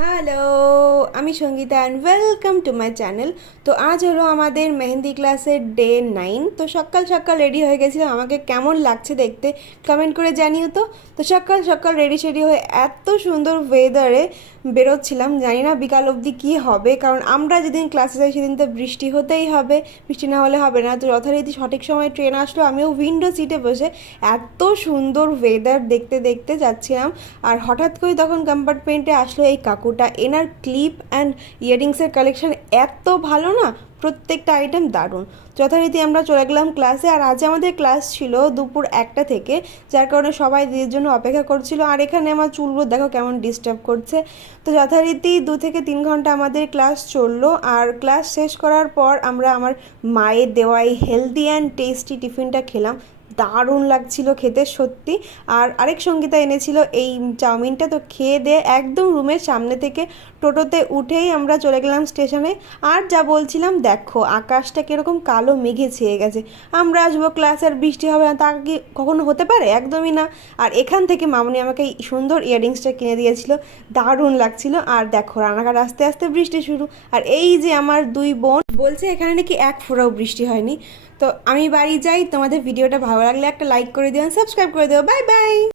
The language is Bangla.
হ্যালো, আমি Sangeeta and welcome to my channel. তো আজ হলো আমাদের মেহেন্দি ক্লাসের ডে 9। তো সকাল সকাল রেডি হয়ে গেছিলাম, আমাকে কেমন লাগছে দেখতে কমেন্ট করে জানিও তো। তো সকাল সকাল রেডি সেডি হয়ে এত সুন্দর ওয়েদারে বেরোচ্ছিলাম, জানি না বিকাল অবধি কী হবে, কারণ আমরা যেদিন ক্লাসে যাই সেদিন তো বৃষ্টি হতেই হবে, বৃষ্টি না হলে হবে না। তো যথারীতি সঠিক সময় ট্রেন আসলো, আমিও উইন্ডো সিটে বসে এত সুন্দর ওয়েদার দেখতে দেখতে যাচ্ছিলাম। আর হঠাৎ করে তখন কম্পার্টমেন্টে আসলো এই কাকুটা, এনার ক্লিপ অ্যান্ড ইয়াররিংসের কালেকশন এত ভালো না, প্রত্যেকটা আইটেম দারুণ। যথারীতি আমরা চলে গেলাম ক্লাসে। আর আজ আমাদের ক্লাস ছিল দুপুর 1টা থেকে, যার কারণে সবাই দিদির জন্য অপেক্ষা করছিল। আর এখানে আমার চুলগুলো দেখো কেমন ডিস্টার্ব করছে। তো যথারীতি 2 থেকে 3 ঘন্টা আমাদের ক্লাস চললো। আর ক্লাস শেষ করার পর আমরা আমার মায়ের দেওয়া এই হেলদি অ্যান্ড টেস্টি টিফিনটা খেলাম, দারুণ লাগছিল খেতে সত্যি। আর আরেক সঙ্গীতা এনেছিল এই চাউমিনটা, তো খেয়ে দিয়ে একদম রুমের সামনে থেকে টোটোতে উঠেই আমরা চলে গেলাম স্টেশনে। আর যা বলছিলাম, দেখো আকাশটা কীরকম কালো মেঘে ছেয়ে গেছে, আমরা আসবো ক্লাস আর বৃষ্টি হবে না, তা কি কখনো হতে পারে? একদমই না। আর এখান থেকে মামনি আমাকে এই সুন্দর ইয়াররিংসটা কিনে দিয়েছিল, দারুণ লাগছিল। আর দেখো রানাঘাট আস্তে আস্তে বৃষ্টি শুরু। আর এই যে আমার দুই বোন বলছে এখানে নাকি এক ফোঁটাও বৃষ্টি হয়নি। তো আমি বাড়ি যাই, তোমাদের ভিডিওটা ভালো লাগলে একটা লাইক করে দিও, সাবস্ক্রাইব করে দিও। Bye bye.